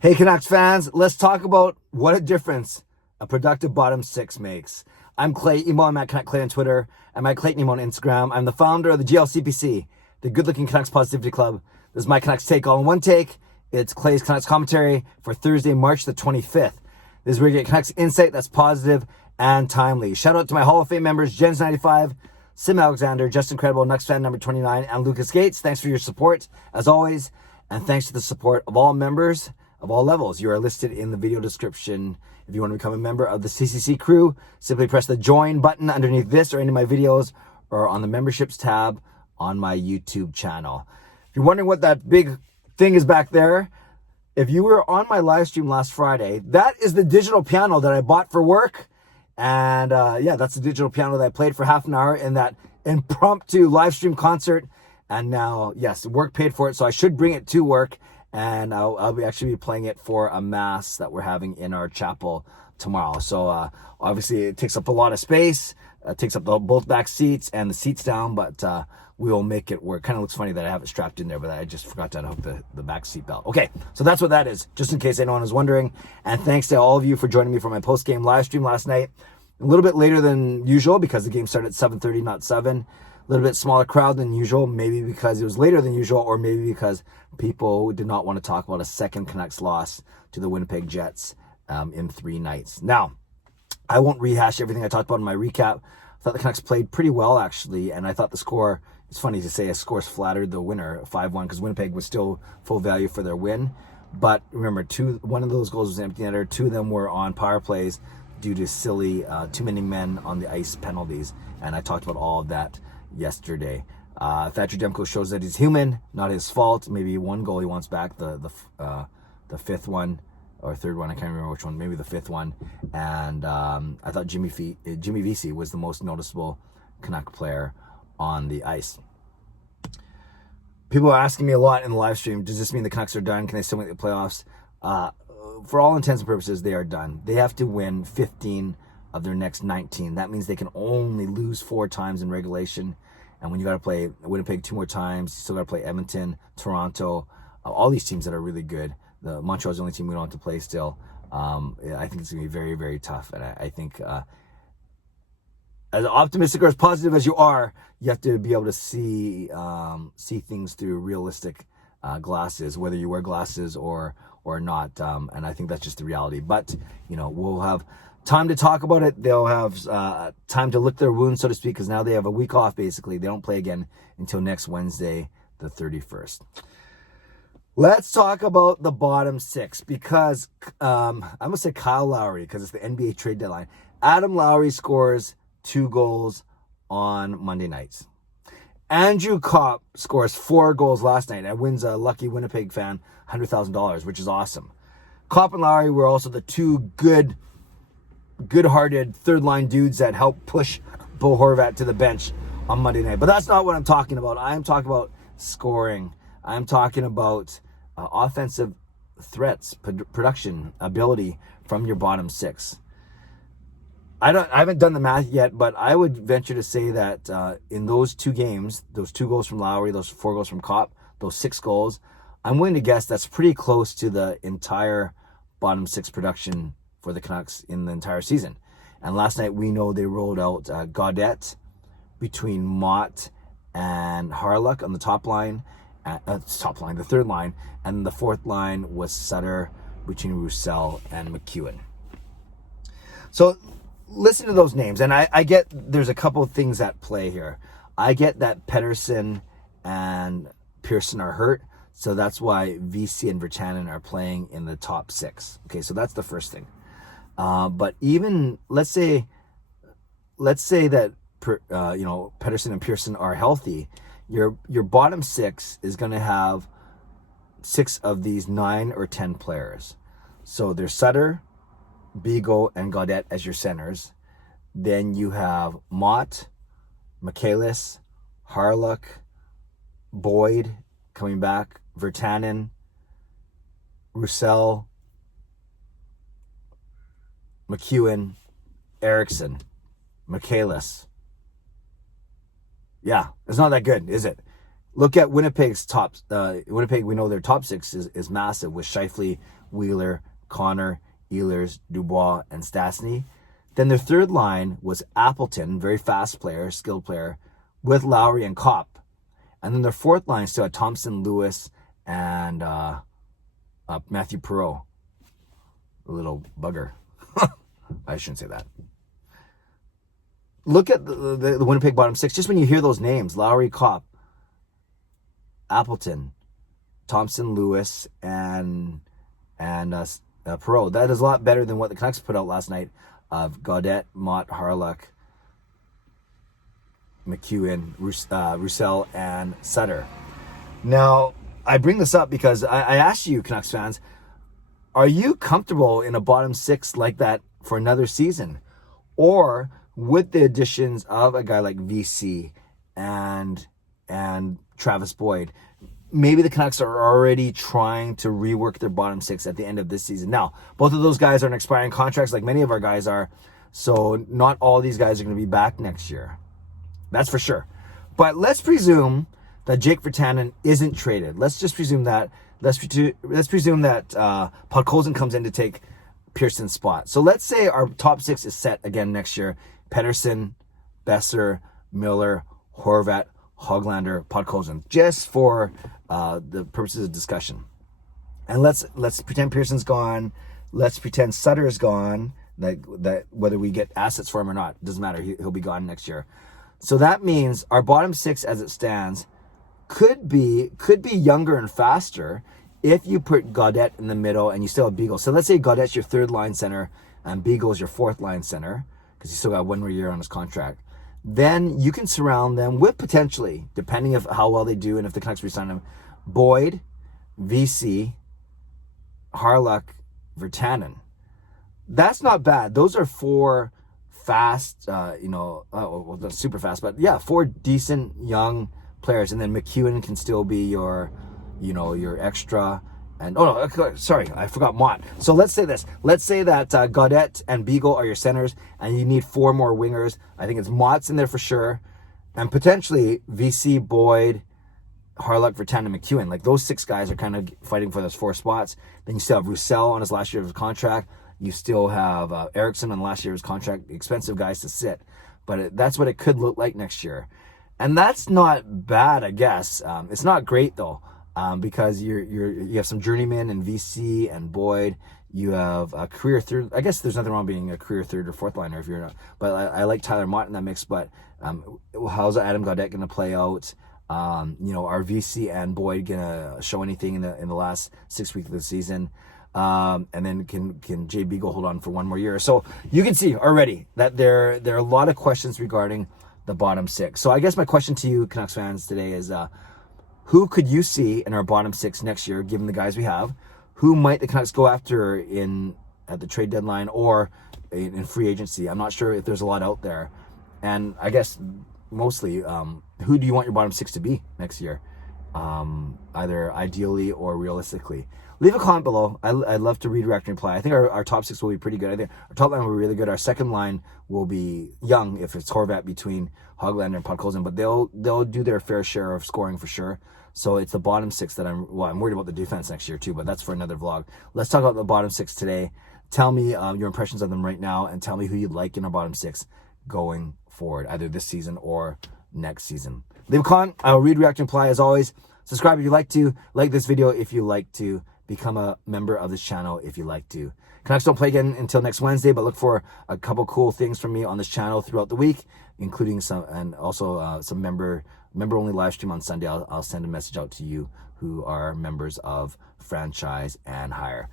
Hey, Canucks fans, let's talk about what a difference a productive bottom six makes. I'm Clay. Email me at Canuck Clay on Twitter. I'm at Clayton Emo on Instagram. I'm the founder of the GLCPC, the Good Looking Canucks Positivity Club. This is my Canucks take all in one take. It's Clay's Canucks commentary for Thursday, March the 25th. This is where you get Canucks insight that's positive and timely. Shout out to my Hall of Fame members, Jens95, Simalexander, Just Incredible, nucksfan number 29, and Lucas Gates. Thanks for your support, as always. And thanks to the support of all members of all levels. You are listed in the video description. If you want to become a member of the CCC Crew, simply press the join button underneath this or any of my videos, or on the memberships tab on my YouTube channel. If you're wondering what that big thing is back there, if you were on my live stream last Friday, that is the digital piano that I bought for work. And yeah, that's the digital piano that I played for half an hour in that impromptu live stream concert. And now, yes, work paid for it, so I should bring it to work. And I'll be actually be playing it for a mass that we're having in our chapel tomorrow. So obviously it takes up a lot of space. It takes up both back seats and the seats down, but we will make it work. Kind of looks funny that I have it strapped in there, but I just forgot to unhook the back seat belt. Okay, so that's what that is, just in case anyone is wondering. And thanks to all of you for joining me for my post-game live stream last night. A little bit later than usual because the game started at 7:30, not 7. A little bit smaller crowd than usual, maybe because it was later than usual, or maybe because people did not want to talk about a second Canucks loss to the Winnipeg Jets in 3 nights. Now, I won't rehash everything I talked about in my recap. I thought the Canucks played pretty well, actually, and I thought the score, it's funny to say a score's flattered the winner, 5-1, because Winnipeg was still full value for their win. But remember, one of those goals was an empty netter, 2 of them were on power plays due to silly too many men on the ice penalties, and I talked about all of that yesterday. Thatcher Demko shows that he's human, not his fault. Maybe one goal he wants back, the fifth one or third one, I can't remember which one, maybe the fifth one. And I thought Jimmy Vesey was the most noticeable Canuck player on the ice. People are asking me a lot in the live stream, does this mean the Canucks are done? Can they still make the playoffs? For all intents and purposes, they are done. They have to win 15 of their next 19. That means they can only lose 4 times in regulation. And when you got to play Winnipeg 2 more times, you still got to play Edmonton, Toronto, all these teams that are really good. The Montreal's the only team we don't have to play still. I think it's going to be very, very tough. And I think as optimistic or as positive as you are, you have to be able to see things through realistic glasses, whether you wear glasses or not. And I think that's just the reality. But, you know, we'll have time to talk about it. They'll have time to lick their wounds, so to speak, because now they have a week off, basically. They don't play again until next Wednesday, the 31st. Let's talk about the bottom 6, because I'm going to say Kyle Lowry, because it's the NBA trade deadline. Adam Lowry scores 2 goals on Monday nights. Andrew Copp scores 4 goals last night and wins a lucky Winnipeg fan $100,000, which is awesome. Copp and Lowry were also the 2 good-hearted third-line dudes that helped push Bo Horvat to the bench on Monday night. But that's not what I'm talking about. I'm talking about scoring. I'm talking about offensive threats, production, ability from your bottom 6. I haven't done the math yet, but I would venture to say that in those 2 games, those 2 goals from Lowry, those 4 goals from Copp, those 6 goals, I'm willing to guess that's pretty close to the entire bottom 6 production for the Canucks in the entire season. And last night we know they rolled out Gaudette between Mott and Harlock on the top line, the third line, and the fourth line was Sutter between Roussel and McEwen. So listen to those names, and I get there's a couple of things at play here. I get that Pettersson and Pearson are hurt, so that's why VC and Virtanen are playing in the top 6. Okay, so that's the first thing. But even let's say that Pettersson and Pearson are healthy, your bottom 6 is going to have 6 of these 9 or 10 players. So there's Sutter, Beagle, and Gaudette as your centers. Then you have Mott, Michaelis, Harlock, Boyd coming back, Virtanen, Roussel, McEwen, Eriksson, Michaelis. Yeah, it's not that good, is it? Look at Winnipeg's top. Winnipeg, we know their top six is massive with Scheifele, Wheeler, Connor, Ehlers, Dubois, and Stastny. Then their third line was Appleton, very fast player, skilled player, with Lowry and Copp. And then their fourth line still had Thompson, Lewis, and Matthew Perreault. A little bugger. I shouldn't say that. Look at the Winnipeg bottom six. Just when you hear those names, Lowry, Copp, Appleton, Thompson, Lewis, and Perreault. That is a lot better than what the Canucks put out last night of Gaudette, Mott, Harlock, McEwen, Roussel, and Sutter. Now, I bring this up because I asked you, Canucks fans, are you comfortable in a bottom six like that for another season? Or with the additions of a guy like VC and Travis Boyd, maybe the Canucks are already trying to rework their bottom six at the end of this season. Now, both of those guys are in expiring contracts like many of our guys are, so not all these guys are going to be back next year. That's for sure. But let's presume that Jake Virtanen isn't traded. Let's just presume that. Let's presume that Podkolzin comes in to take Pearson's spot. So let's say our top six is set again next year. Pettersson, Besser, Miller, Horvat, Hoglander, Podkolzin, just for the purposes of discussion. And let's pretend Pearson's gone. Let's pretend Sutter's gone. That whether we get assets for him or not, doesn't matter. He'll be gone next year. So that means our bottom six as it stands could be younger and faster if you put Gaudette in the middle and you still have Beagle. So let's say Gaudette's your third line center and Beagle's your fourth line center because he's still got one more year on his contract. Then you can surround them with potentially, depending on how well they do and if the Canucks resign them, Boyd, VC, Harlock, Virtanen. That's not bad. Those are four fast, not super fast, but yeah, four decent young players. And then McEwen can still be your extra. And sorry, I forgot Mott. So let's say this. Let's say that Gaudette and Beagle are your centers, and you need four more wingers. I think it's Mott's in there for sure, and potentially VC, Boyd, Harlock, Virtanen, McEwen. Like those six guys are kind of fighting for those four spots. Then you still have Roussel on his last year of his contract. You still have Eriksson on the last year of his contract. Expensive guys to sit, but that's what it could look like next year, and that's not bad, I guess. It's not great though. Because you have some journeymen and VC and Boyd. You have a career third. I guess there's nothing wrong being a career third or fourth liner if you're not. But I like Tyler Mott in that mix. But how's Adam Gaudette going to play out? Are VC and Boyd going to show anything in the last 6 weeks of the season? And then can Jay Beagle hold on for one more year? So you can see already that there are a lot of questions regarding the bottom six. So I guess my question to you, Canucks fans, today is. Who could you see in our bottom six next year, given the guys we have? Who might the Canucks go after at the trade deadline or in free agency? I'm not sure if there's a lot out there. And I guess mostly, who do you want your bottom six to be next year? Either ideally or realistically. Leave a comment below. I'd love to read, react, and reply. I think our top six will be pretty good. I think our top line will be really good. Our second line will be young if it's Horvat between Hoglander and Podkolzin, but they'll do their fair share of scoring for sure. So it's the bottom six that I'm worried about the defense next year too, but that's for another vlog. Let's talk about the bottom six today. Tell me your impressions of them right now and tell me who you'd like in our bottom six going forward, either this season or next season. Leave a comment. I'll read, react, and reply as always. Subscribe if you like to. Like this video if you like to. Become a member of this channel if you like to. Canucks don't play again until next Wednesday, but look for a couple cool things from me on this channel throughout the week, including some member-only live stream on Sunday. I'll send a message out to you who are members of franchise and higher.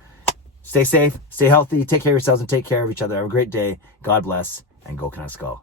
Stay safe, stay healthy, take care of yourselves, and take care of each other. Have a great day. God bless, and go Canucks go.